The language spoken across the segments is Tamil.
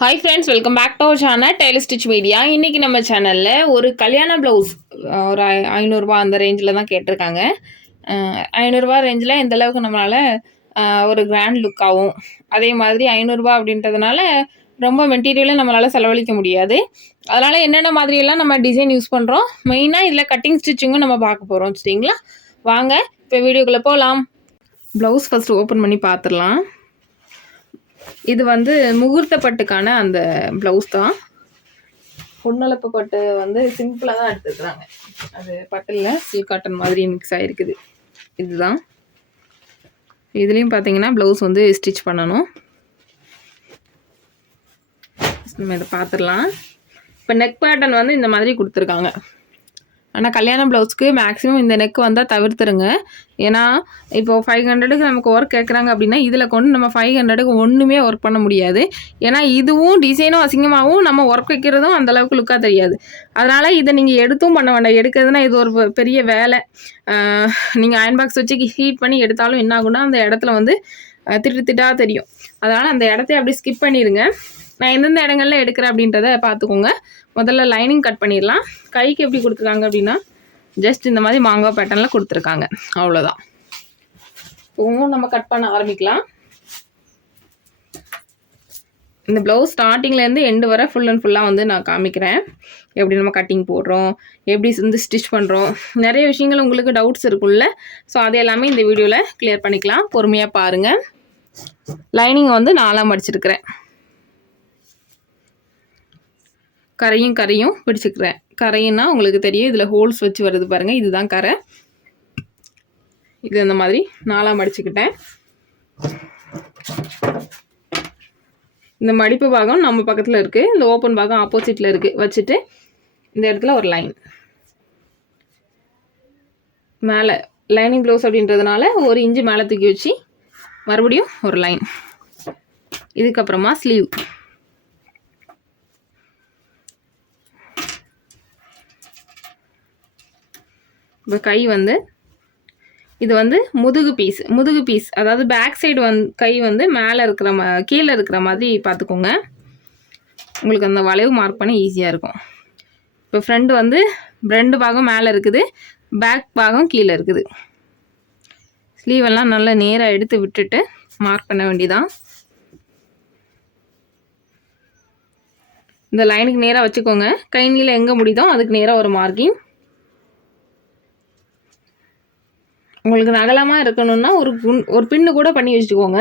Hi friends, welcome back to our channel Tailor Stitch Media. இன்றைக்கி நம்ம சேனலில் ஒரு கல்யாண ப்ளவுஸ் ஒரு 500 அந்த ரேஞ்சில் தான் கேட்டிருக்காங்க. 500 ரேஞ்சில் எந்த அளவுக்கு நம்மளால் ஒரு கிராண்ட் லுக் ஆகும். அதே மாதிரி 500 அப்படின்றதுனால ரொம்ப மெட்டீரியலும் நம்மளால் செலவழிக்க முடியாது. அதனால் என்னென்ன மாதிரியெல்லாம் நம்ம டிசைன் யூஸ் பண்ணுறோம், மெயினாக இதில் கட்டிங் ஸ்டிச்சிங்கும் நம்ம பார்க்க போகிறோம். சரிங்களா? வாங்க இப்போ வீடியோக்குள்ளே போகலாம். ப்ளவுஸ் ஃபஸ்ட்டு ஓப்பன் பண்ணி பார்த்துடலாம். இது வந்து முகூர்த்த பட்டுக்கான அந்த ப்ளவுஸ் தான். பொன்னளப்பு பட்டு வந்து சிம்பிளாக தான் எடுத்துக்கிறாங்க. அது பட்டில் சில்க் காட்டன் மாதிரி மிக்ஸ் ஆகிருக்குது. இதுதான். இதுலேயும் பார்த்தீங்கன்னா ப்ளவுஸ் வந்து ஸ்டிச் பண்ணணும். நம்ம இதை பார்த்துடலாம். இப்போ நெக் பேட்டர்ன் வந்து இந்த மாதிரி கொடுத்துருக்காங்க. ஆனால் கல்யாண ப்ளவுஸ்க்கு மேக்ஸிமம் இந்த நெக் வந்தால் தவிர்த்துருங்க. ஏன்னா இப்போது 500க்கு நமக்கு ஒர்க் கேட்குறாங்க அப்படின்னா இதில் கொண்டு நம்ம 500க்கு ஒன்றுமே ஒர்க் பண்ண முடியாது. ஏன்னா இதுவும் டிசைனும் அசிங்கமாகவும் நம்ம ஒர்க் வைக்கிறதும் அந்தளவுக்கு லுக்காக தெரியாது. அதனால் இதை நீங்கள் எடுத்தும் பண்ண வேண்டாம். எடுக்கிறதுனா இது ஒரு பெரிய வேலை. நீங்கள் அயன் பாக்ஸ் வச்சு ஹீட் பண்ணி எடுத்தாலும் என்ன ஆகுன்னா அந்த இடத்துல வந்து திட்டாக தெரியும். அதனால் அந்த இடத்த அப்படியே ஸ்கிப் பண்ணிடுங்க. நான் எந்தெந்த இடங்கள்ல எடுக்கிறேன் அப்படின்றத பார்த்துக்கோங்க. முதல்ல லைனிங் கட் பண்ணிடலாம். கைக்கு எப்படி கொடுத்துருக்காங்க அப்படின்னா ஜஸ்ட் இந்த மாதிரி மாங்காய் பேட்டர்னில் கொடுத்துருக்காங்க. அவ்வளோதான். இப்போவும் நம்ம கட் பண்ண ஆரம்பிக்கலாம். இந்த ப்ளவுஸ் ஸ்டார்டிங்லேருந்து எண்டு வரை ஃபுல் அண்ட் ஃபுல்லாக வந்து நான் காமிக்கிறேன். எப்படி நம்ம கட்டிங் போடுறோம், எப்படி வந்து ஸ்டிச் பண்ணுறோம், நிறைய விஷயங்கள் உங்களுக்கு டவுட்ஸ் இருக்குல்ல. ஸோ அது எல்லாமே இந்த வீடியோவில் கிளியர் பண்ணிக்கலாம். பொறுமையாக பாருங்கள். லைனிங் வந்து 4ஆக மடிச்சிருக்கிறேன். கரையும் பிடிச்சிக்கிறேன். கரையுன்னா உங்களுக்கு தெரியும், இதில் ஹோல்ஸ் வச்சு வருது பாருங்கள், இதுதான் கரை. இது இந்த மாதிரி 4ஆக மடிச்சுக்கிட்டேன். இந்த மடிப்பு பாகம் நம்ம பக்கத்தில் இருக்குது, இந்த ஓப்பன் பாகம் ஆப்போசிட்டில் இருக்குது. வச்சுட்டு இந்த இடத்துல ஒரு லைன் மேலே, லைனிங் ப்ளவுஸ் அப்படின்றதுனால 1 இன்ச்சு மேலே தூக்கி வச்சு மறுபடியும் ஒரு லைன். இதுக்கப்புறமா ஸ்லீவ். இப்போ கை வந்து இது வந்து முதுகு பீஸ், அதாவது பேக் சைடு கை வந்து மேலே இருக்கிற கீழே இருக்கிற மாதிரி பார்த்துக்கோங்க. உங்களுக்கு அந்த வளைவு மார்க் பண்ண ஈஸியாக இருக்கும். இப்போ ஃப்ரண்ட் வந்து 2 பாகம் மேலே இருக்குது, பேக் பாகம் கீழே இருக்குது. ஸ்லீவெல்லாம் நல்லா நேராக எடுத்து விட்டுட்டு மார்க் பண்ண வேண்டியதான். இந்த லைனுக்கு நேராக வச்சுக்கோங்க. கை நீளம் எங்கே முடியுதோ அதுக்கு நேராக ஒரு மார்க்கிங். உங்களுக்கு நகலமாக இருக்கணும்னா ஒரு பின்னு கூட பண்ணி வச்சுக்கோங்க.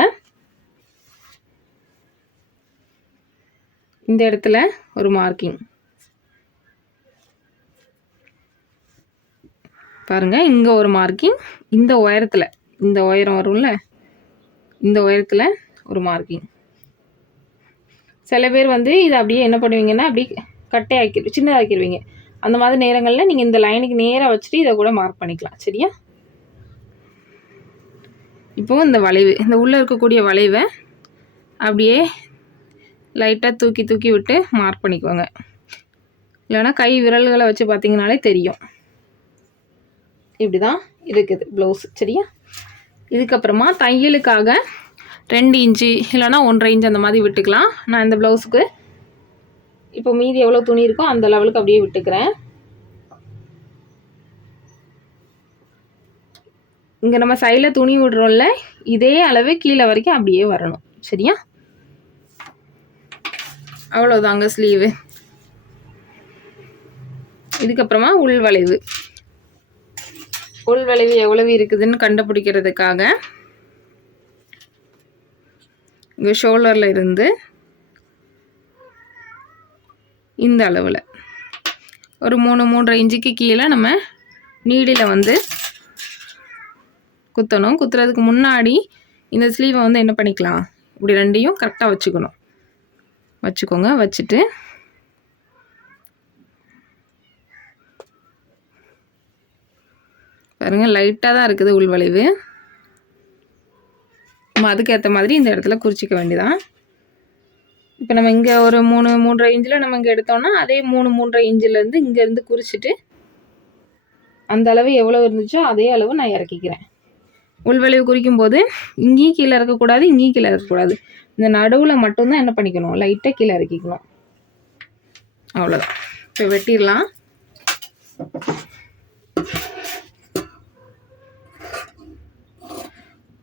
இந்த இடத்துல ஒரு மார்க்கிங் பாருங்கள். இங்கே ஒரு மார்க்கிங், இந்த உயரத்தில், இந்த உயரம் வரும்ல, இந்த உயரத்தில் ஒரு மார்க்கிங். சில பேர் வந்து இதை அப்படியே என்ன பண்ணுவீங்கன்னா அப்படியே சின்னதாக்கிடுவீங்க. அந்த மாதிரி நேரங்களில் நீங்கள் இந்த லைனுக்கு நேராக வச்சுட்டு இதை கூட மார்க் பண்ணிக்கலாம். சரியா? இப்போது இந்த வளைவு, இந்த உள்ளே இருக்கக்கூடிய வளைவை அப்படியே லைட்டாக தூக்கி விட்டு மார்க் பண்ணிக்கோங்க. இல்லைன்னா கை விரல்களை வச்சு பார்த்தீங்கனாலே தெரியும். இப்படி தான் இருக்குது ப்ளவுஸ். சரியா? இதுக்கப்புறமா தையலுக்காக 2 இன்ச்சு இல்லைனா 1.5 இன்ச்சு அந்த மாதிரி விட்டுக்கலாம். நான் இந்த ப்ளவுஸுக்கு இப்போ மீதி எவ்வளோ துணி இருக்கோ அந்த லெவலுக்கு அப்படியே விட்டுக்கிறேன். இங்கே நம்ம சைடில் துணி விடுறோம்ல, இதே அளவு கீழே வரைக்கும் அப்படியே வரணும். சரியா? அவ்வளோதாங்க ஸ்லீவு. இதுக்கப்புறமா உள்வளைவு எவ்வளவு இருக்குதுன்னு கண்டுபிடிக்கிறதுக்காக இங்கே ஷோல்டரில் இருந்து இந்த அளவில் ஒரு 3.5 இன்ச்சுக்கு கீழே நம்ம நீடியில் வந்து குத்தணும். குத்துறதுக்கு முன்னாடி இந்த ஸ்லீவை வந்து என்ன பண்ணிக்கலாம், இப்படி 2ஐயும் கரெக்டாக வச்சுக்கோங்க. வச்சுட்டு பாருங்கள், லைட்டாக தான் இருக்குது உள்வளைவு. நம்ம அதுக்கேற்ற மாதிரி இந்த இடத்துல குறிச்சிக்க வேண்டியதான். இப்போ நம்ம இங்கே ஒரு 3.5 இன்ச்சில் நம்ம இங்கே எடுத்தோம்னா அதே 3.5 இன்ச்சிலேருந்து இங்கேருந்து குறிச்சிட்டு அந்த அளவு எவ்வளோ இருந்துச்சோ அதே அளவு நான் இறக்கிக்கிறேன். உள்வளைவு குறிக்கும் போது இங்கேயும் கீழே இருக்கக்கூடாது, இங்கேயும் கீழே இருக்கக்கூடாது. இந்த நடுவில் மட்டும்தான் என்ன பண்ணிக்கணும், லைட்டாக கீழே இறக்கிக்கணும். அவ்வளோதான். இப்போ வெட்டிடலாம்.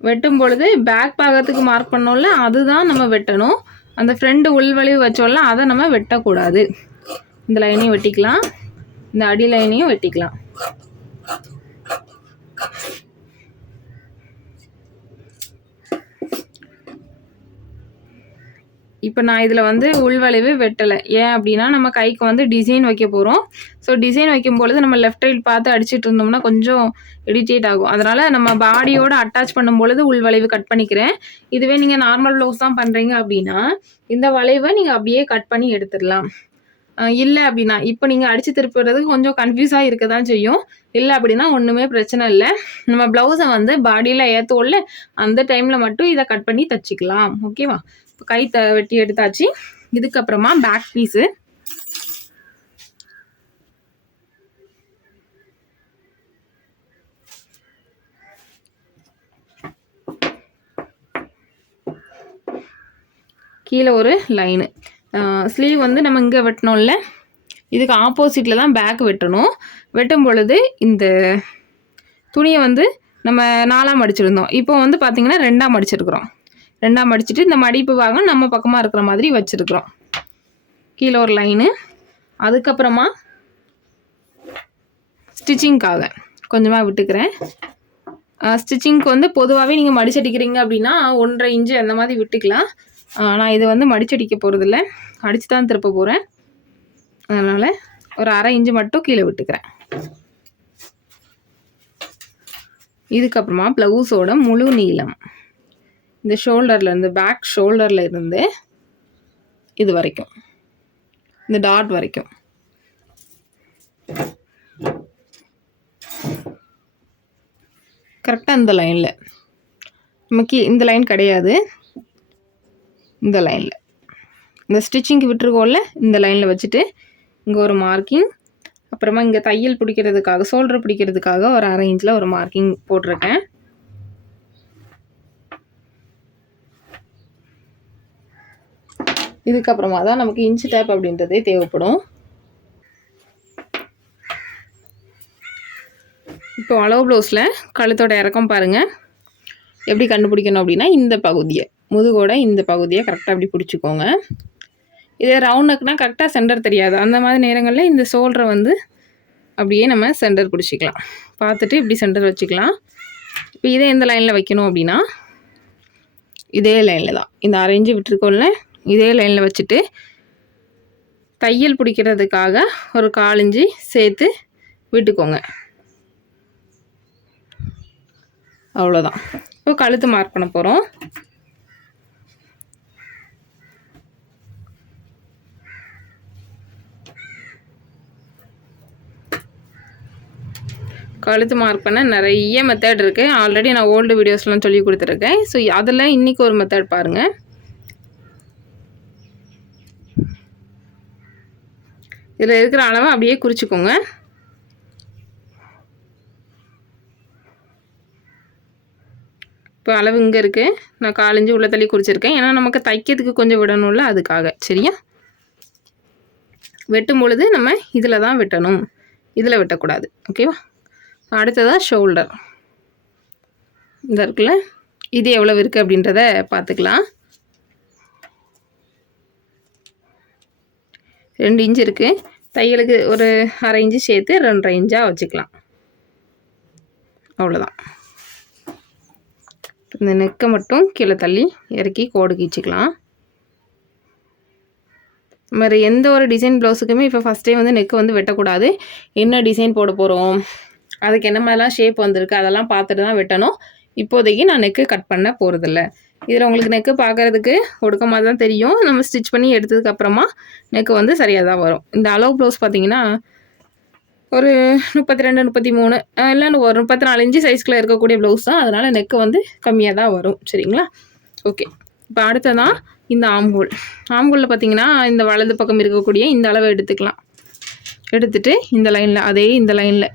வெட்டும் பொழுது பேக் பாகத்துக்கு மார்க் பண்ணோம்ல, அதுதான் நம்ம வெட்டணும். அந்த ஃப்ரெண்டு உள்வளைவு வச்சோம்ல, அதை நம்ம வெட்டக்கூடாது. இந்த லைனையும் வெட்டிக்கலாம், இந்த அடி லைனையும் வெட்டிக்கலாம். இப்போ நான் இதில் வந்து உள்வளைவு வெட்டலை. ஏன் அப்படின்னா நம்ம கைக்கு வந்து டிசைன் வைக்க போகிறோம். ஸோ டிசைன் வைக்கும் பொழுது நம்ம லெஃப்ட் ரைட் பார்த்து அடிச்சுட்டு இருந்தோம்னா கொஞ்சம் இரிட்டேட் ஆகும். அதனால் நம்ம பாடியோடு அட்டாச் பண்ணும் பொழுது உள்வளைவு கட் பண்ணிக்கிறேன். இதுவே நீங்கள் நார்மல் ப்ளவுஸ் தான் பண்ணுறீங்க அப்படின்னா இந்த வளைவை நீங்கள் அப்படியே கட் பண்ணி எடுத்துடலாம். இல்லை அப்படின்னா இப்போ நீங்கள் அடித்து திருப்புறதுக்கு கொஞ்சம் கன்ஃபியூஸாக இருக்க தான் செய்யும். இல்லை அப்படின்னா ஒன்றுமே பிரச்சனை இல்லை. நம்ம ப்ளவுஸை வந்து பாடியில் ஏற்றுவோம்ல, அந்த டைமில் மட்டும் இதை கட் பண்ணி தச்சுக்கலாம். ஓகேவா? இப்போ கை வெட்டி எடுத்தாச்சு. இதுக்கப்புறமா பேக் பீஸு. கீழே ஒரு லைனு. ஸ்லீவ் வந்து நம்ம இங்கே வெட்டணும்ல, இதுக்கு ஆப்போசிட்டில் தான் பேக் வெட்டணும். வெட்டும் பொழுது இந்த துணியை வந்து நம்ம 4ஆக மடிச்சிருந்தோம். இப்போ வந்து பார்த்திங்கன்னா 2ஆக மடிச்சிருக்கிறோம். 2ஆக மடிச்சுட்டு இந்த மடிப்பு பாகம் நம்ம பக்கமாக இருக்கிற மாதிரி வச்சுருக்குறோம். கீழே ஒரு லைனு. அதுக்கப்புறமா ஸ்டிச்சிங்க்காக கொஞ்சமாக விட்டுக்கிறேன். ஸ்டிச்சிங்க்கு வந்து பொதுவாகவே நீங்கள் மடிச்சடிக்கிறீங்க அப்படின்னா 1.5 இன்ச்சு அந்த மாதிரி விட்டுக்கலாம். நான் இது வந்து மடிச்சடிக்க போகிறதில்ல, அடித்து தான் திருப்ப போகிறேன். அதனால் ஒரு 1/2 இன்ச்சு மட்டும் கீழே விட்டுக்கிறேன். இதுக்கப்புறமா ப்ளவுஸோட முழு நீளம், இந்த ஷோல்டர்லேருந்து பேக் ஷோல்டரில் இருந்து இது வரைக்கும், இந்த டாட் வரைக்கும் கரெக்டாக இந்த லைனில், நமக்கு இந்த லைன் கிடையாது, இந்த லைனில் இந்த ஸ்டிச்சிங்க்கு விட்டுருக்கோம்ல, இந்த லைனில் வச்சுட்டு இங்கே ஒரு மார்க்கிங். அப்புறமா இங்கே தையல் பிடிக்கிறதுக்காக, ஷோல்டர் பிடிக்கிறதுக்காக ஒரு 1/2 இன்ச்சில் ஒரு மார்க்கிங் போட்டிருக்கேன். இதுக்கப்புறமா தான் நமக்கு இன்ச்சு டேப் அப்படின்றதே தேவைப்படும். இப்போ அளவு ப்ளவுஸில் கழுத்தோட இறக்கம் பாருங்கள். எப்படி கண்டுபிடிக்கணும் அப்படின்னா இந்த பகுதியை, முதுகோட இந்த பகுதியை கரெக்டாக அப்படி பிடிச்சிக்கோங்க. இதே ரவுண்ட் நெக்னால் கரெக்டாக சென்டர் தெரியாது. அந்த மாதிரி நேரங்களில் இந்த ஷோல்டரை வந்து அப்படியே நம்ம சென்டர் பிடிச்சிக்கலாம். பார்த்துட்டு இப்படி சென்டர் வச்சுக்கலாம். இப்போ இதே எந்த லைனில் வைக்கணும் அப்படின்னா இதே லைனில் தான், இந்த 1/2 இன்ச்சு விட்டுருக்கோம்ல, இதே லைனில் வச்சுட்டு தையல் பிடிக்கிறதுக்காக ஒரு 1/4 இன்ச்சு சேர்த்து விட்டுக்கோங்க. அவ்வளோதான். இப்போ கழுத்து மார்க் பண்ண போகிறோம். கழுத்து மார்க் பண்ண நிறைய மெத்தட் இருக்குது. ஆல்ரெடி நான் ஓல்டு வீடியோஸ்லாம் சொல்லி கொடுத்துருக்கேன். ஸோ அதில் இன்றைக்கி ஒரு மெத்தட் பாருங்கள். இதில் இருக்கிற அளவை அப்படியே குறிச்சிக்கோங்க. இப்போ அளவு இங்கே இருக்குது, நான் 1/4 இன்ச்சு உள்ள தள்ளி குறிச்சிருக்கேன். ஏன்னா நமக்கு தைக்கிறதுக்கு கொஞ்சம் விடணும்ல, அதுக்காக. சரியா? வெட்டும் பொழுது நம்ம இதில் தான் வெட்டணும், இதில் வெட்டக்கூடாது. ஓகேவா? அடுத்ததாக ஷோல்டர் இந்த இருக்குல்ல, இது எவ்வளோ இருக்குது அப்படின்றத பார்த்துக்கலாம். 2 இன்ச்சு இருக்குது. தையலுக்கு ஒரு 1/2 இன்ச்சு சேர்த்து 2.5 இன்ச்சாக வச்சுக்கலாம். அவ்வளோதான். இந்த நெக்கை மட்டும் கீழே தள்ளி இறக்கி கோடு கீச்சிக்கலாம். மாதிரி எந்த ஒரு டிசைன் ப்ளவுஸுக்குமே இப்போ ஃபஸ்ட் டைம் வந்து நெக்கு வந்து வெட்டக்கூடாது. என்ன டிசைன் போட போகிறோம், அதுக்கு என்ன மாதிரிலாம் ஷேப் வந்திருக்கு, அதெல்லாம் பார்த்துட்டு தான் வெட்டணும். இப்போதைக்கு நான் நெக்கு கட் பண்ண போகிறதில்ல. இதில் உங்களுக்கு நெக்கு பார்க்குறதுக்கு ஒடுக்கமாக தான் தெரியும். நம்ம ஸ்டிச் பண்ணி எடுத்ததுக்கப்புறமா நெக்கு வந்து சரியாக தான் வரும். இந்த அளவு ப்ளவுஸ் பார்த்திங்கன்னா ஒரு 32, 33 இல்லை ஒரு 34 இன்ச்சு சைஸ்க்குள்ளே இருக்கக்கூடிய ப்ளவுஸ் தான். அதனால் நெக்கு வந்து கம்மியாக தான் வரும். சரிங்களா? ஓகே. இப்போ அடுத்ததான் இந்த ஆம்ஹோல். ஆம்ஹோலில் பார்த்திங்கன்னா இந்த வலது பக்கம் இருக்கக்கூடிய இந்த அளவை எடுத்துக்கலாம். எடுத்துகிட்டு இந்த லைனில், அதே இந்த லைனில்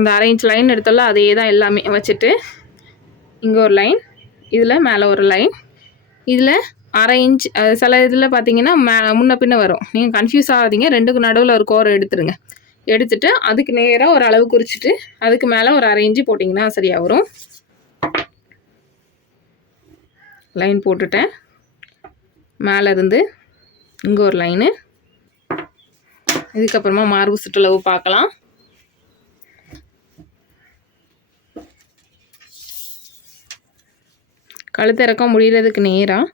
அந்த 1/2 இன்ச் லைன் எடுத்தோம்ல அதே தான் எல்லாமே வச்சுட்டு இங்கே ஒரு லைன், இதில் மேலே ஒரு லைன், இதில் 1/2 இன்ச் சில இதில் பார்த்தீங்கன்னா முன்ன பின்ன வரும். நீங்கள் கன்ஃபியூஸ் ஆகாதீங்க. 2க்கு நடுவில் ஒரு கோரை எடுத்துருங்க. எடுத்துட்டு அதுக்கு நேராக ஒரு அளவு குறிச்சிட்டு அதுக்கு மேலே ஒரு 1/2 இன்ச்சு போட்டிங்கன்னா சரியாக வரும். லைன் போட்டுட்டேன். மேலே இருந்து இங்கே ஒரு லைனு. இதுக்கப்புறமா மார்பு சுற்றளவு பார்க்கலாம். கழுத்து இறக்கம் முடிகிறதுக்கு நேராக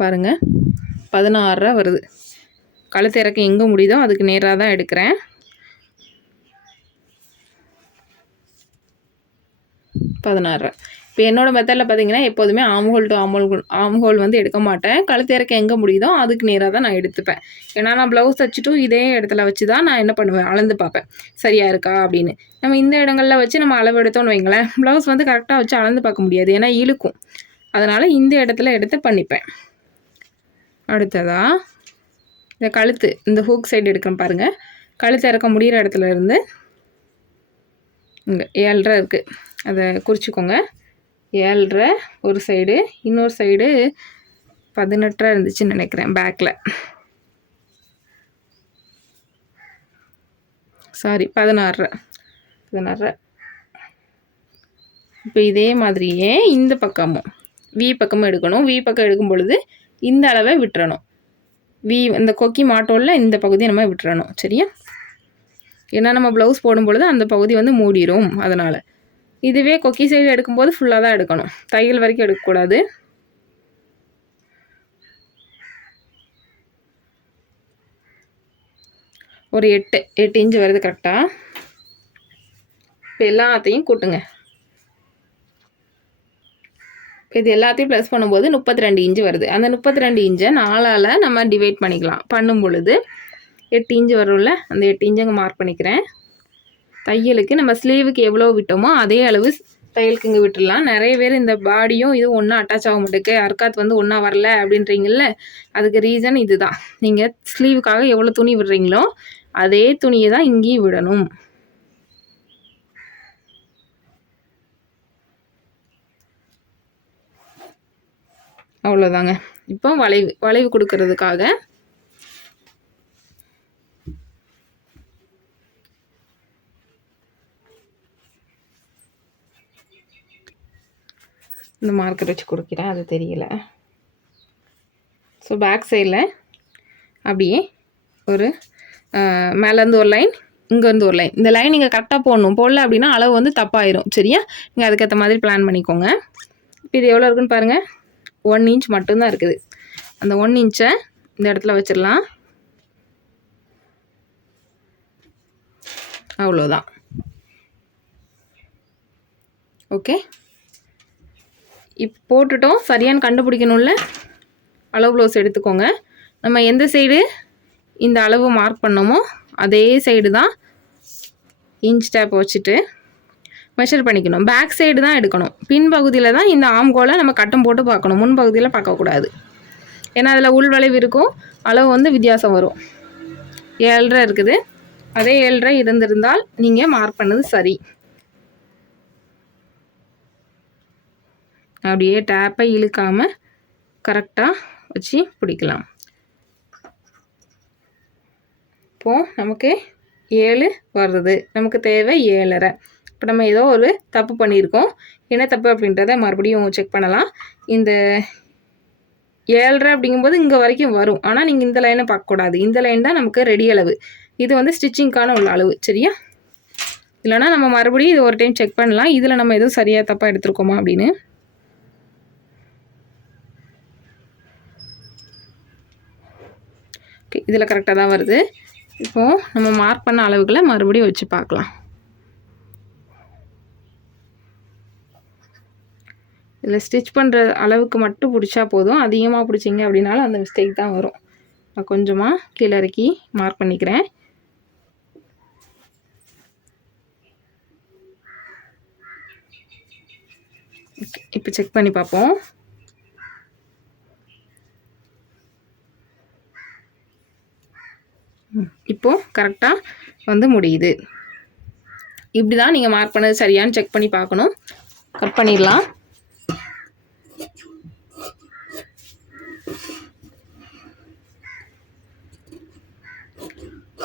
பாருங்கள் 16 வருது. கழுத்து இறக்கம் எங்கே முடியுதோ அதுக்கு நேராக தான் எடுக்கிறேன். 16. இப்போ என்னோடய மெத்தடில் பார்த்தீங்கன்னா எப்போதுமே ஆம்ஹோல் டு ஆம்ஹோல் வந்து எடுக்க மாட்டேன். கழுத்து இறக்கம் எங்கே முடியுதோ அதுக்கு நேராக தான் நான் எடுத்துப்பேன். ஏன்னா நான் ப்ளவுஸ் தைச்சிட்டும் இதே இடத்துல வச்சு தான் நான் என்ன பண்ணுவேன், அளந்து பார்ப்பேன் சரியாக இருக்கா அப்படின்னு. நம்ம இந்த இடங்களில் வச்சு நம்ம அளவு எடுத்தோன்னு வைங்களேன், ப்ளவுஸ் வந்து கரெக்டாக வச்சு அளந்து பார்க்க முடியாது, ஏன்னா இழுக்கும். அதனால் இந்த இடத்துல எடுத்து பண்ணிப்பேன். அடுத்ததாக இந்த கழுத்து, இந்த ஹூக் சைடு எடுக்கிறேன் பாருங்கள். கழுத்து இறக்க முடிகிற இடத்துல இருந்து இங்கே 7.5 இருக்குது, அதை குறிச்சிக்கோங்க. 7.5 ஒரு சைடு, இன்னொரு சைடு 18 இருந்துச்சுன்னு நினைக்கிறேன் பேக்கில். சாரி 16. இப்போ இதே மாதிரியே இந்த பக்கமும் வி பக்கமும் எடுக்கணும். வி பக்கம் எடுக்கும் பொழுது இந்த அளவை விட்டுறணும். இந்த கொக்கி மாட்டோம்ல இந்த பகுதியை நம்ம விட்டுறணும். சரியா? ஏன்னா நம்ம ப்ளவுஸ் போடும் பொழுது அந்த பகுதி வந்து மூடிடும். அதனால் இதுவே கொக்கி சைடு எடுக்கும்போது ஃபுல்லாக தான் எடுக்கணும், தையல் வரைக்கும் எடுக்கக்கூடாது. ஒரு 8 இன்ச்சு வருது கரெக்டாக. இப்போ எல்லாத்தையும் கூட்டுங்க. இது எல்லாத்தையும் ப்ளஸ் பண்ணும்போது 32 இன்ச்சு வருது. அந்த 32 இன்ச்சை 4ஆல் நம்ம டிவைட் பண்ணிக்கலாம். பண்ணும் பொழுது 8 இன்ச்சு வரும்ல, அந்த 8 இன்ச்சுங்க மார்க் பண்ணிக்கிறேன். தையலுக்கு நம்ம ஸ்லீவுக்கு எவ்வளோ விட்டோமோ அதே அளவு தையலுக்கு இங்கே விட்டுடலாம். நிறைய பேர் இந்த பாடியும் இதுவும் ஒன்றா அட்டாச் ஆக மாட்டேக்கு, அர்க்காத் வந்து ஒன்றா வரல அப்படின்றீங்கல்ல, அதுக்கு ரீசன் இது தான். நீங்கள் ஸ்லீவுக்காக எவ்வளோ துணி விடுறீங்களோ அதே துணியை தான் இங்கேயும் விடணும். அவ்வளோதாங்க. இப்போ வளைவு கொடுக்கறதுக்காக இந்த மார்க்கர் வச்சு கொடுக்குறேன், அது தெரியல. ஸோ பேக் சைடில் அப்படியே ஒரு மேலேருந்து ஒரு லைன், இங்கேருந்து ஒரு லைன். இந்த லைன் நீங்கள் கரெக்டாக போடணும். போடல அப்படின்னா அளவு வந்து தப்பாயிரும். சரியா? நீங்கள் அதுக்கேற்ற மாதிரி பிளான் பண்ணிக்கோங்க. இப்போ இது எவ்வளோ இருக்குன்னு பாருங்கள். 1 இன்ச் மட்டும்தான் இருக்குது. அந்த 1 இன்ச்சை இந்த இடத்துல வச்சிடலாம். அவ்வளோதான். ஓகே, இப்போ போட்டுட்டோம். சரியானு கண்டுபிடிக்கணும்ல, அளவு ப்ளவுஸ் எடுத்துக்கோங்க. நம்ம எந்த சைடு இந்த அளவு மார்க் பண்ணோமோ அதே சைடு தான் இன்ச் டேப் வச்சுட்டு மெஷர் பண்ணிக்கணும். பேக் சைடு தான் எடுக்கணும். பின் பகுதியில் தான் இந்த ஆம்கோலை நம்ம கட்டம் போட்டு பார்க்கணும். முன் பகுதியில் பார்க்கக்கூடாது. ஏன்னா அதில் உள் வளைவு இருக்கும், அளவு வந்து வித்தியாசம் வரும். 7.5 இருக்குது. அதே 7.5 இருந்திருந்தால் நீங்கள் மார்க் பண்ணது சரி. அப்படியே டேப்பை இழுக்காமல் கரெக்டாக வச்சு பிடிக்கலாம். இப்போது நமக்கு 7 வருது. நமக்கு தேவை 7.5. இப்போ நம்ம ஏதோ ஒரு தப்பு பண்ணியிருக்கோம். என்ன தப்பு அப்படின்றத மறுபடியும் செக் பண்ணலாம். இந்த 7.5 அப்படிங்கும்போது இங்கே வரைக்கும் வரும். ஆனால் நீங்கள் இந்த லைனை பார்க்கக்கூடாது. இந்த லைன் தான் நமக்கு ரெடி அளவு. இது வந்து ஸ்டிச்சிங்க்கான உள்ள அளவு. சரியா? இல்லைனா நம்ம மறுபடியும் இது ஒரு டைம் செக் பண்ணலாம். இதில் நம்ம எதுவும் சரியாக தப்பாக எடுத்துருக்கோமா அப்படின்னு. ஓகே, இதில் கரெக்டாக தான் வருது. இப்போது நம்ம மார்க் பண்ண அளவுகளை மறுபடியும் வச்சு பார்க்கலாம். இதில் ஸ்டிச் பண்ணுற அளவுக்கு மட்டும் பிடிச்சா போதும். அதிகமாக பிடிச்சிங்க அப்படின்னாலும் அந்த மிஸ்டேக் தான் வரும். நான் கொஞ்சமாக கீழே இறக்கி மார்க் பண்ணிக்கிறேன். இப்போ செக் பண்ணி பார்ப்போம். இப்போது கரெக்டாக வந்து முடியுது. இப்படி தான் நீங்கள் மார்க் பண்ணது சரியான்னு செக் பண்ணி பார்க்கணும். கட் பண்ணிடலாம்.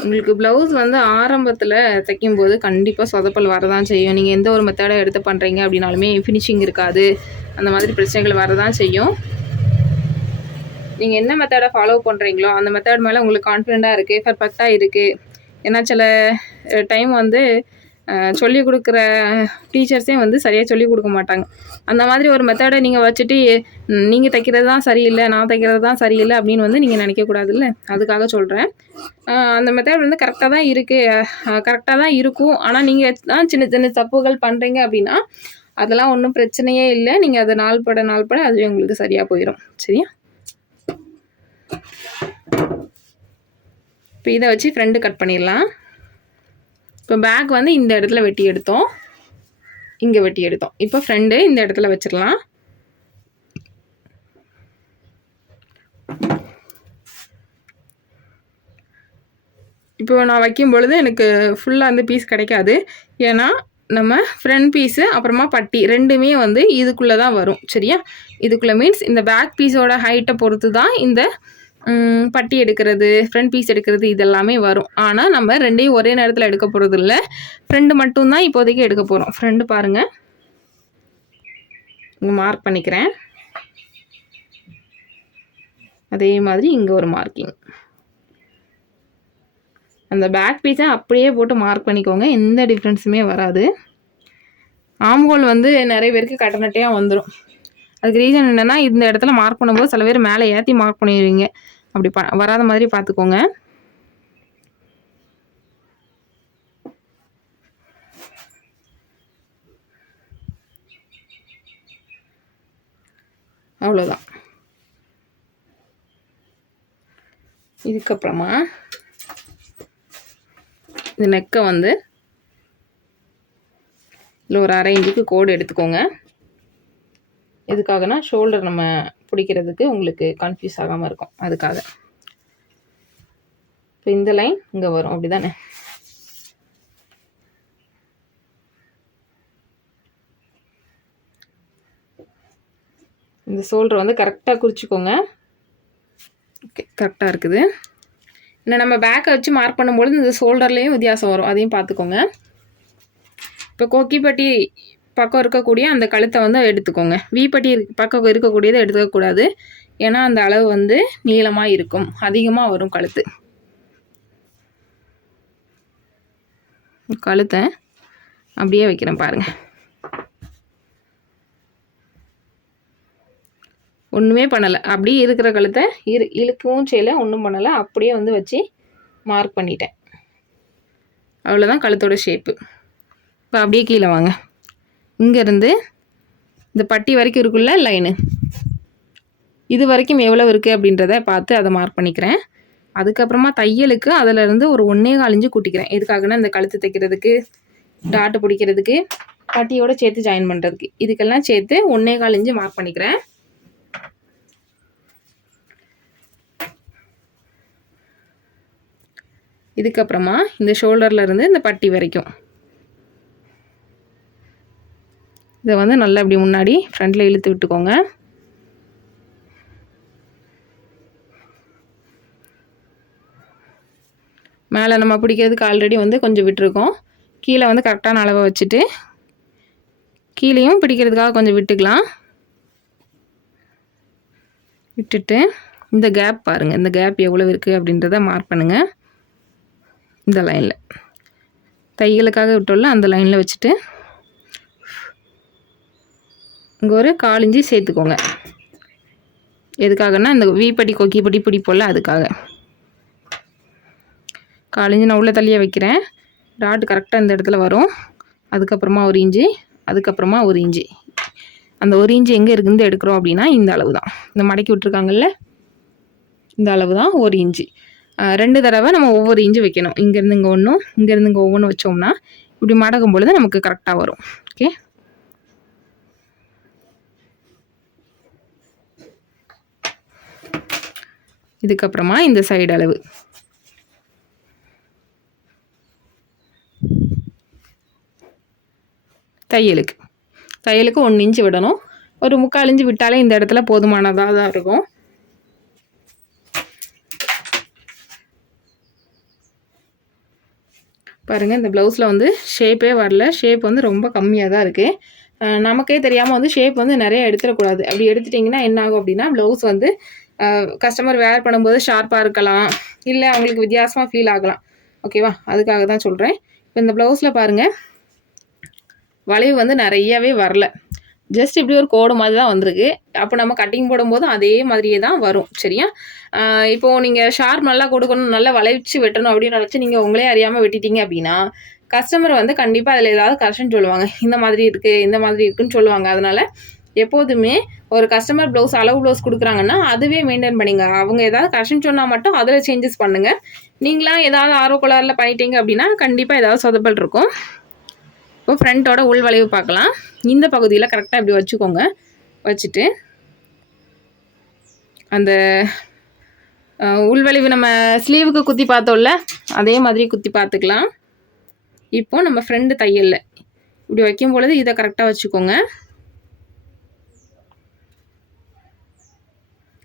உங்களுக்கு ப்ளவுஸ் வந்து ஆரம்பத்தில் தைக்கும்போது கண்டிப்பாக சொதப்பல் வரதான் செய்யும். நீங்கள் எந்த ஒரு மெத்தடை எடுத்து பண்ணுறீங்க அப்படின்னாலுமே ஃபினிஷிங் இருக்காது, அந்த மாதிரி பிரச்சனைகள் வரதான் செய்யும். நீங்கள் என்ன மெத்தடை ஃபாலோ பண்ணுறீங்களோ அந்த மெத்தட் மேலே உங்களுக்கு கான்ஃபிடெண்ட்டாக இருக்குது, பர்ஃபெக்டாக இருக்குது. ஏன்னா சில டைம் வந்து சொல்லிக் கொடுக்குற டீச்சர்ஸே வந்து சரியாக சொல்லிக் கொடுக்க மாட்டாங்க. அந்த மாதிரி ஒரு மெத்தடை நீங்கள் வச்சுட்டு நீங்கள் தைக்கிறது தான் சரியில்லை, நான் தைக்கிறது தான் சரியில்லை அப்படின்னு வந்து நீங்கள் நினைக்கக்கூடாதுல்ல, அதுக்காக சொல்கிறேன். அந்த மெத்தட் வந்து கரெக்டாக தான் இருக்குது, கரெக்டாக தான் இருக்கும். ஆனால் நீங்கள் தான் சின்ன சின்ன தப்புகள் பண்ணுறீங்க அப்படின்னா அதெல்லாம் ஒன்றும் பிரச்சனையே இல்லை. நீங்கள் அதை நாள்பட அதுவே உங்களுக்கு சரியாக போயிடும். சரியா? இப்போ இதை வச்சு ஃப்ரண்ட் கட் பண்ணிடலாம். இப்போ பேக் வந்து இந்த இடத்துல வெட்டி எடுத்தோம், இங்கே வெட்டி எடுத்தோம். இப்போ ஃப்ரண்ட் இந்த இடத்துல வச்சிடலாம். இப்போ நான் வைக்கும் பொழுது எனக்கு ஃபுல்லாக அந்த பீஸ் கிடைக்காது. ஏன்னா நம்ம ஃப்ரண்ட் பீஸு அப்புறமா பட்டி ரெண்டுமே வந்து இதுக்குள்ளே தான் வரும். சரியா? இதுக்குள்ளே மீன்ஸ் இந்த பேக் பீஸோட ஹைட்டை பொறுத்து தான் இந்த பட்டி எடுக்கிறது, ஃப்ரண்ட் பீஸ் எடுக்கிறது இதெல்லாமே வரும். ஆனால் நம்ம ரெண்டையும் ஒரே நேரத்தில் எடுக்க போகிறது இல்லை, ஃப்ரண்ட் மட்டும்தான் இப்போதைக்கு எடுக்க போகிறோம். ஃப்ரண்ட் பாருங்கள், இங்கே மார்க் பண்ணிக்கிறேன். அதே மாதிரி இங்கே ஒரு மார்க்கிங். அந்த பேக் பீஸை அப்படியே போட்டு மார்க் பண்ணிக்கோங்க, எந்த டிஃப்ரென்ஸுமே வராது. ஆம்ஹோல் வந்து நிறைய பேருக்கு கட்டநட்டையாக வந்துடும். அதுக்கு ரீசன் என்னென்னா இந்த இடத்துல மார்க் பண்ணும்போது சில பேர் மேலே ஏற்றி மார்க் பண்ணிடுவீங்க. அப்படி வராத மாதிரி பார்த்துக்கோங்க. அவ்வளோதான். இதுக்கப்புறமா இந்த நெக்கை வந்து இல்லை ஒரு 1/2 இன்ச்சுக்கு கோடு எடுத்துக்கோங்க. எதுக்காகனா ஷோல்டர் நம்ம பிடிக்கிறதுக்கு உங்களுக்கு கன்ஃபியூஸ் ஆகாமல் இருக்கும், அதுக்காக. இப்போ இந்த லைன் இங்கே வரும், அப்படி தானே? இந்த ஷோல்டர் வந்து கரெக்டாக குறிச்சிக்கோங்க. ஓகே, கரெக்டாக இருக்குது. இன்னும் நம்ம பேக்கை வச்சு மார்க் பண்ணும்பொழுது இந்த ஷோல்டர்லேயும் வித்தியாசம் வரும், அதையும் பார்த்துக்கோங்க. இப்போ கோக்கிப்பட்டி பக்கம் இருக்கக்கூடிய அந்த கழுத்தை வந்து எடுத்துக்கோங்க. வீப்பட்டி பக்கம் இருக்கக்கூடியதை எடுத்துக்கக்கூடாது, ஏன்னா அந்த அளவு வந்து நீளமாக இருக்கும், அதிகமாக வரும் கழுத்து. கழுத்தை அப்படியே வைக்கிறேன் பாருங்கள். ஒன்றுமே பண்ணலை, அப்படியே இருக்கிற கழுத்தை இழுக்கவும் செய்யலை, ஒன்றும் பண்ணலை, அப்படியே வந்து வச்சு மார்க் பண்ணிட்டேன். அவ்வளோதான் கழுத்தோட ஷேப்பு. இப்போ அப்படியே கீழே வாங்க. இங்கேருந்து இந்த பட்டி வரைக்கும் இருக்குல்ல லைனு, இது வரைக்கும் எவ்வளோ இருக்குது அப்படின்றத பார்த்து அதை மார்க் பண்ணிக்கிறேன். அதுக்கப்புறமா தையலுக்கு அதிலேருந்து ஒரு 1.25 இன்ச்சு கூட்டிக்கிறேன். எதுக்காகனா இந்த கழுத்து தைக்கிறதுக்கு, டாட்டு பிடிக்கிறதுக்கு, பட்டியோடு சேர்த்து ஜாயின் பண்ணுறதுக்கு, இதுக்கெல்லாம் சேர்த்து 1.25 இன்ச்சு மார்க் பண்ணிக்கிறேன். இதுக்கப்புறமா இந்த ஷோல்டர்லேருந்து இந்த பட்டி வரைக்கும் இதை வந்து நல்லா இப்படி முன்னாடி ஃப்ரண்டில் இழுத்து விட்டுக்கோங்க. மேலே நம்ம பிடிக்கிறதுக்கு ஆல்ரெடி வந்து கொஞ்சம் விட்டுருக்கோம். கீழே வந்து கரெக்டான அளவை வச்சுட்டு கீழேயும் பிடிக்கிறதுக்காக கொஞ்சம் விட்டுக்கலாம். விட்டுட்டு இந்த கேப் பாருங்கள், இந்த கேப் எவ்வளோ இருக்குது அப்படின்றத மார்க் பண்ணுங்கள். இந்த லைனில் தையலுக்காக விட்டோம்ல அந்த லைனில் வச்சுட்டு இங்கே ஒரு 1/4 இன்ச்சு சேர்த்துக்கோங்க. எதுக்காகனா இந்த வீப்பட்டி கொக்கிப்பட்டி பிடிப்போம்ல, அதுக்காக 1/4 இன்ச்சு நான் உள்ள தள்ளியே வைக்கிறேன். டாட் கரெக்டாக இந்த இடத்துல வரும். அதுக்கப்புறமா 1 இன்ச்சு, அதுக்கப்புறமா 1 இன்ச்சு. அந்த 1 இன்ச்சு எங்கே இருக்குன்னு எடுக்கிறோம் அப்படின்னா இந்த அளவு தான், இந்த மடக்கி விட்டுருக்காங்கல்ல இந்த அளவு தான் 1 இன்ச்சு. 2 தடவை நம்ம ஒவ்வொரு இன்ச்சு வைக்கணும். இங்கேருந்து இங்கே ஒன்றும், இங்கேருந்து இங்கே ஒவ்வொன்றும் வச்சோம்னா இப்படி மடக்கும் பொழுது நமக்கு கரெக்டாக வரும். ஓகே, இதுக்கப்புறமா இந்த சைடு அளவு தையலுக்கு 1 இன்ச்சு விடணும். ஒரு 3/4 இன்ச்சு விட்டாலே இந்த இடத்துல போதுமானதாக தான் இருக்கும். பாருங்கள், இந்த ப்ளவுஸில் வந்து ஷேப்பே வரல. ஷேப் வந்து ரொம்ப கம்மியாக தான் இருக்குது. நமக்கே தெரியாமல் வந்து ஷேப் வந்து நிறைய எடுத்துடக்கூடாது. அப்படி எடுத்துட்டிங்கன்னா என்ன ஆகும் அப்படின்னா, ப்ளவுஸ் வந்து கஸ்டமர் வேர் பண்ணும்போது ஷார்ப்பாக இருக்கலாம், இல்லை அவங்களுக்கு வித்தியாசமாக ஃபீல் ஆகலாம். ஓகேவா? அதுக்காக தான் சொல்கிறேன். இப்போ இந்த ப்ளவுஸில் பாருங்கள், வளைவு வந்து நிறையவே வரல. ஜஸ்ட் இப்படி ஒரு கோடு மாதிரி தான் வந்திருக்கு. அப்போ நம்ம கட்டிங் போடும்போதும் அதே மாதிரியே தான் வரும். சரியா? இப்போது நீங்கள் ஷார்ப் நல்லா கொடுக்கணும், நல்லா வளைச்சு வெட்டணும் அப்படின்னு நினச்சி நீங்கள் உங்களே அறியாமல் வெட்டிட்டீங்க அப்படின்னா, கஸ்டமர் வந்து கண்டிப்பாக அதில் ஏதாவது கரெக்ஷன் சொல்லுவாங்க. இந்த மாதிரி இருக்குது, இந்த மாதிரி இருக்குன்னு சொல்லுவாங்க. அதனால் எப்போதுமே ஒரு கஸ்டமர் ப்ளவுஸ் அளவு ப்ளவுஸ் கொடுக்குறாங்கன்னா அதுவே மெயின்டைன் பண்ணிங்க. அவங்க ஏதாவது கரெக்ஷன் சொன்னால் மட்டும் அதில் சேஞ்சஸ் பண்ணுங்கள். நீங்களாம் ஏதாவது ஆர்வ கோளாறில் பண்ணிட்டீங்க அப்படின்னா கண்டிப்பாக ஏதாவது சொதப்பல் இருக்கும். இப்போ ஃப்ரண்ட்டோட உள் வளைவு பார்க்கலாம். இந்த பகுதியில் கரெக்டாக இப்படி வச்சுக்கோங்க. வச்சுட்டு அந்த உள்வளைவு நம்ம ஸ்லீவுக்கு குத்தி பார்த்தோம்ல, அதே மாதிரி குத்தி பார்த்துக்கலாம். இப்போ நம்ம ஃப்ரண்ட் தையலில் இப்படி வைக்கும் பொழுது இதை கரெக்டாக வச்சுக்கோங்க.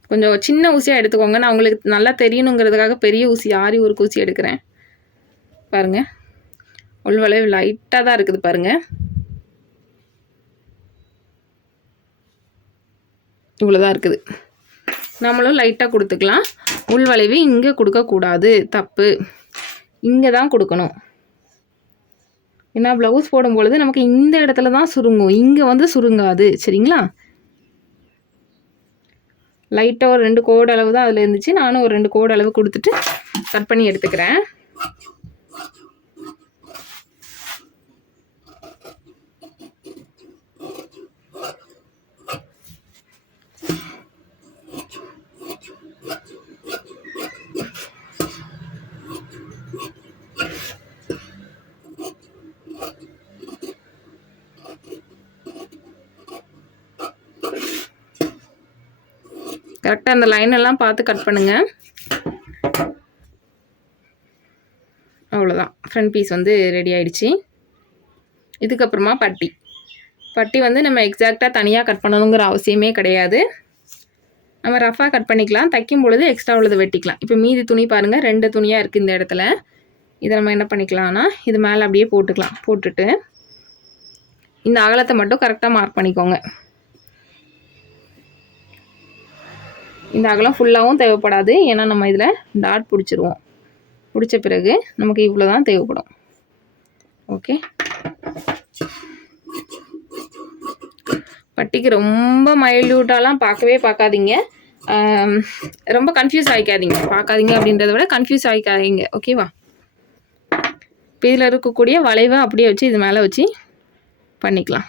கொஞ்சம் சின்ன ஊசியாக எடுத்துக்கோங்க. நான் உங்களுக்கு நல்லா தெரியணுங்கிறதுக்காக பெரிய ஊசி, ஆரி ஒர்க் ஊசி எடுக்கிறேன். பாருங்கள், உள்வளைவு லைட்டாக தான் இருக்குது பாருங்கள். இவ்வளோதான் இருக்குது. நம்மளும் லைட்டாக கொடுத்துக்கலாம். உள்வளைவு இங்கே கொடுக்கக்கூடாது, தப்பு. இங்கே தான் கொடுக்கணும். ஏன்னா ப்ளவுஸ் போடும்பொழுது நமக்கு இந்த இடத்துல தான் சுருங்கும், இங்கே வந்து சுருங்காது. சரிங்களா? லைட்டாக ஒரு 2 கோடு அளவு தான் அதில் இருந்துச்சு. நானும் ஒரு 2 கோடு அளவு கொடுத்துட்டு கட் பண்ணி எடுத்துக்கிறேன். கரெக்டாக அந்த லைன் எல்லாம் பார்த்து கட் பண்ணுங்கள். அவ்வளோதான், ஃப்ரண்ட் பீஸ் வந்து ரெடி ஆகிடுச்சு. இதுக்கப்புறமா பட்டி வந்து நம்ம எக்ஸாக்டாக தனியாக கட் பண்ணணுங்கிற அவசியமே கிடையாது. நம்ம ரஃபாக கட் பண்ணிக்கலாம். தைக்கும் பொழுது எக்ஸ்ட்ரா உள்ளதை வெட்டிக்கலாம். இப்போ மீதி துணி பாருங்கள், 2 துணியாக இருக்குது இந்த இடத்துல. இதை நம்ம என்ன பண்ணிக்கலாம்னா, இது மேலே அப்படியே போட்டுக்கலாம். போட்டுட்டு இந்த அகலத்தை மட்டும் கரெக்டாக மார்க் பண்ணிக்கோங்க. இந்த அகலம் ஃபுல்லாகவும் தேவைப்படாது, ஏன்னா நம்ம இதில் டாட் பிடிச்சிருவோம். பிடிச்ச பிறகு நமக்கு இவ்வளோ தான் தேவைப்படும். ஓகே, பட்டிக்கு ரொம்ப மைல்யூட்டாலாம் பார்க்காதீங்க. ரொம்ப கன்ஃபியூஸ் ஆகிக்காதீங்க. பார்க்காதீங்க அப்படின்றத விட கன்ஃபியூஸ் ஆகிக்காதீங்க. ஓகேவா? இப்போ இதில் இருக்கக்கூடிய வளைவை அப்படியே வச்சு இது மேலே வச்சு பண்ணிக்கலாம்.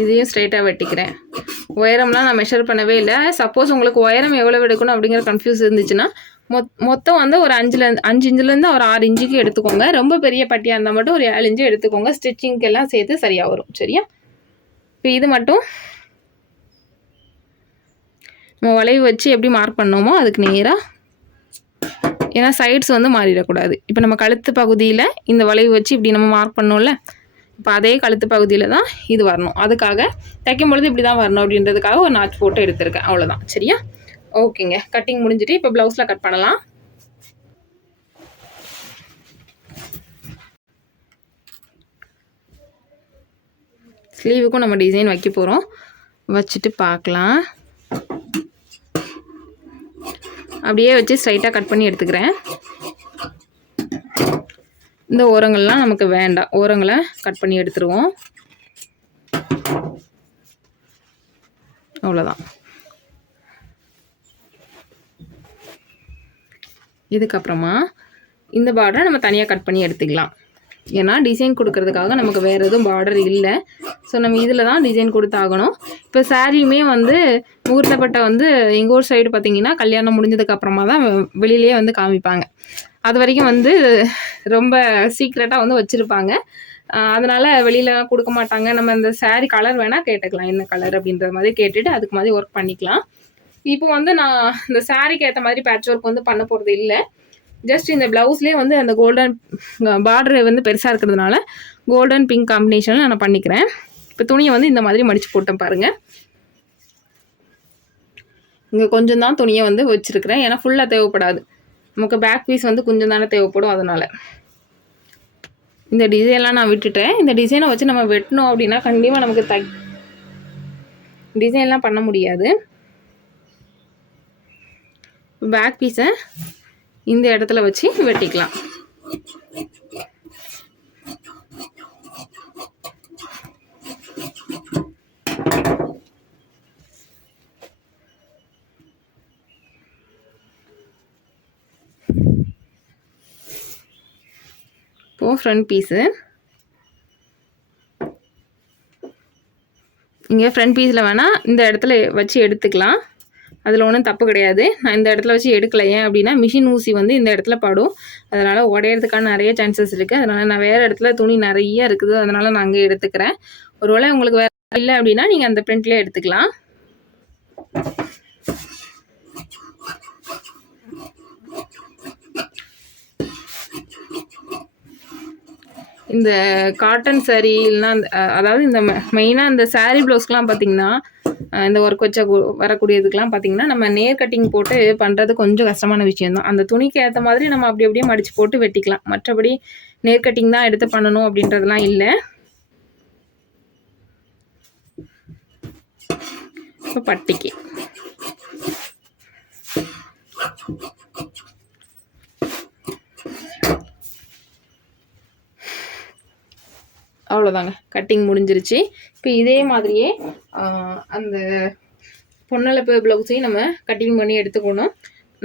இதையும் ஸ்ட்ரைட்டாக வெட்டிக்கிறேன். உயரம்லாம் நான் மெஷர் பண்ணவே இல்லை. சப்போஸ் உங்களுக்கு உயரம் எவ்வளோ எடுக்கணும் அப்படிங்கிற கன்ஃபியூஸ் இருந்துச்சுன்னா மொத்தம் வந்து ஒரு 5 இன்ச்சுலேருந்து ஒரு 6 இன்ச்சுக்கு எடுத்துக்கோங்க. ரொம்ப பெரிய பட்டியாக இருந்தால் மட்டும் ஒரு 7 இன்ச்சு எடுத்துக்கோங்க. ஸ்டிச்சிங்க்கெல்லாம் சேர்த்து சரியாக வரும். சரியா? இப்போ இது மட்டும் நம்ம வளைவு வச்சு எப்படி மார்க் பண்ணோமோ அதுக்கு நேராக, ஏன்னா சைட்ஸ் வந்து மாறிடக்கூடாது. இப்போ நம்ம கழுத்து பகுதியில் இந்த வளைவு வச்சு இப்படி நம்ம மார்க் பண்ணோம்ல, இப்போ அதே கழுத்து பகுதியில் தான் இது வரணும். அதுக்காக தைக்கும் பொழுது இப்படி தான் வரணும் அப்படின்றதுக்காக ஒரு நாச் போட்டு எடுத்திருக்கேன். அவ்வளோதான். சரியா? ஓகேங்க, கட்டிங் முடிஞ்சுட்டு இப்போ ப்ளவுஸில் கட் பண்ணலாம். ஸ்லீவுக்கும் நம்ம டிசைன் வைக்க போகிறோம். வச்சுட்டு பார்க்கலாம். அப்படியே வச்சு ஸ்ட்ரைட்டாக கட் பண்ணி எடுத்துக்கிறேன். இந்த ஓரங்கள்லாம் நமக்கு வேண்டாம், ஓரங்களை கட் பண்ணி எடுத்துருவோம். அவ்வளோதான். இதுக்கப்புறமா இந்த பார்டரை நம்ம தனியாக கட் பண்ணி எடுத்துக்கலாம். ஏன்னா டிசைன் கொடுக்கறதுக்காக நமக்கு வேறு எதுவும் பார்டர் இல்லை. ஸோ நம்ம இதில் தான் டிசைன் கொடுத்தாகணும். இப்போ சாரியுமே வந்து முகூர்த்தப்பட்டை வந்து எங்கள் ஊர் சைடு பார்த்திங்கன்னா கல்யாணம் முடிஞ்சதுக்கப்புறமா தான் வெளியிலே வந்து காமிப்பாங்க. அது வரைக்கும் வந்து ரொம்ப சீக்ரெட்டாக வந்து வச்சுருப்பாங்க. அதனால் வெளியில் கொடுக்க மாட்டாங்க. நம்ம அந்த சாரீ கலர் வேணால் கேட்டுக்கலாம், என்ன கலர் அப்படின்ற மாதிரி கேட்டுட்டு அதுக்கு மாதிரி ஒர்க் பண்ணிக்கலாம். இப்போ வந்து நான் இந்த சாரீக்கு ஏற்ற மாதிரி பேட்ச் ஒர்க் வந்து பண்ண போகிறது இல்லை. ஜஸ்ட் இந்த ப்ளவுஸ்லேயே வந்து அந்த கோல்டன் பார்டர் வந்து பெருசாக இருக்கிறதுனால கோல்டன் பிங்க் காம்பினேஷனில் நான் பண்ணிக்கிறேன். இப்போ துணியை வந்து இந்த மாதிரி மடித்து போட்டேன் பாருங்கள். இங்கே கொஞ்சம் தான் துணியை வந்து வச்சுருக்கிறேன், ஏன்னா ஃபுல்லாக தேவைப்படாது. நமக்கு பேக் பீஸ் வந்து கொஞ்சம் தானே தேவைப்படும். அதனால் இந்த டிசைன்லாம் நான் விட்டுட்டேன். இந்த டிசைனை வச்சு நம்ம வெட்டணும் அப்படின்னா கண்டிப்பாக நமக்கு டிசைன்லாம் பண்ண முடியாது. பேக் பீஸை இந்த இடத்துல வச்சு வெட்டிக்கலாம். இப்போ ஃப்ரண்ட் பீஸு இங்கே ஃப்ரண்ட் பீஸில் வேணால் இந்த இடத்துல வச்சு எடுத்துக்கலாம். அதில் ஒன்றும் தப்பு கிடையாது. நான் இந்த இடத்துல வச்சு எடுக்கல. ஏன் அப்படின்னா மிஷின் ஊசி வந்து இந்த இடத்துல படும், அதனால் உடையிறதுக்கான நிறைய சான்சஸ் இருக்குது. அதனால் நான் வேறு இடத்துல துணி நிறைய இருக்குது, அதனால் நான் அங்கே எடுத்துக்கிறேன். ஒருவேளை உங்களுக்கு வேறு இல்லை அப்படின்னா நீங்கள் அந்த பிரிண்ட்லேயே எடுத்துக்கலாம். இந்த காட்டன் சாரீ இல்லைனா அதாவது இந்த மெயினாக இந்த சாரீ ப்ளவுஸ்க்கெலாம் பார்த்திங்கன்னா இந்த ஒர்க் வச்ச வரக்கூடியதுக்கெலாம் பார்த்திங்கன்னா நம்ம நேர் கட்டிங் போட்டு பண்ணுறது கொஞ்சம் கஷ்டமான விஷயந்தான். அந்த துணிக்கு ஏற்ற மாதிரி நம்ம அப்படி அப்படியே மடித்து போட்டு வெட்டிக்கலாம். மற்றபடி நேர் கட்டிங் தான் எடுத்து பண்ணணும் அப்படின்றதுலாம் இல்லை. இப்போ பட்டிக்கு அவ்வளோதாங்க, கட்டிங் முடிஞ்சிருச்சு. இப்போ இதே மாதிரியே அந்த பொன்னளப்பு ப்ளவுஸையும் நம்ம கட்டிங் பண்ணி எடுத்துக்கணும்.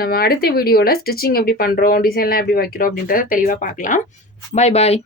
நம்ம அடுத்த வீடியோவில் ஸ்டிச்சிங் எப்படி பண்ணுறோம், டிசைன்லாம் எப்படி வைக்கிறோம் அப்படின்றத தெளிவாக பார்க்கலாம். பாய் பாய்.